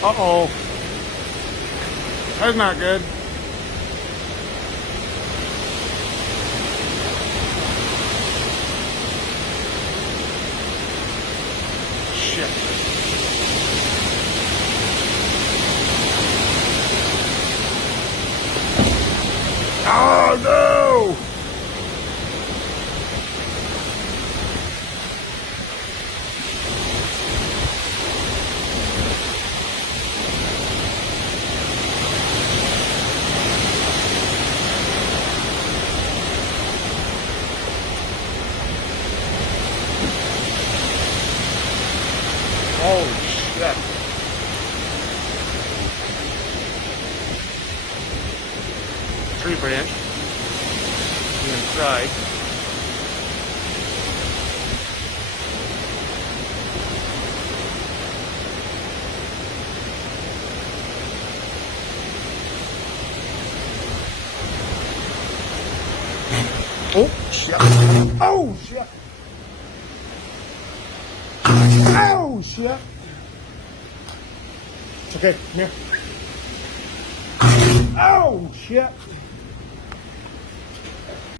Uh-oh. That's not good. Shit. Oh, no! Holy shit. Tree branch. Inside. Oh, shit. Oh, shit. Oh, shit. It's okay. Come here. Oh, shit.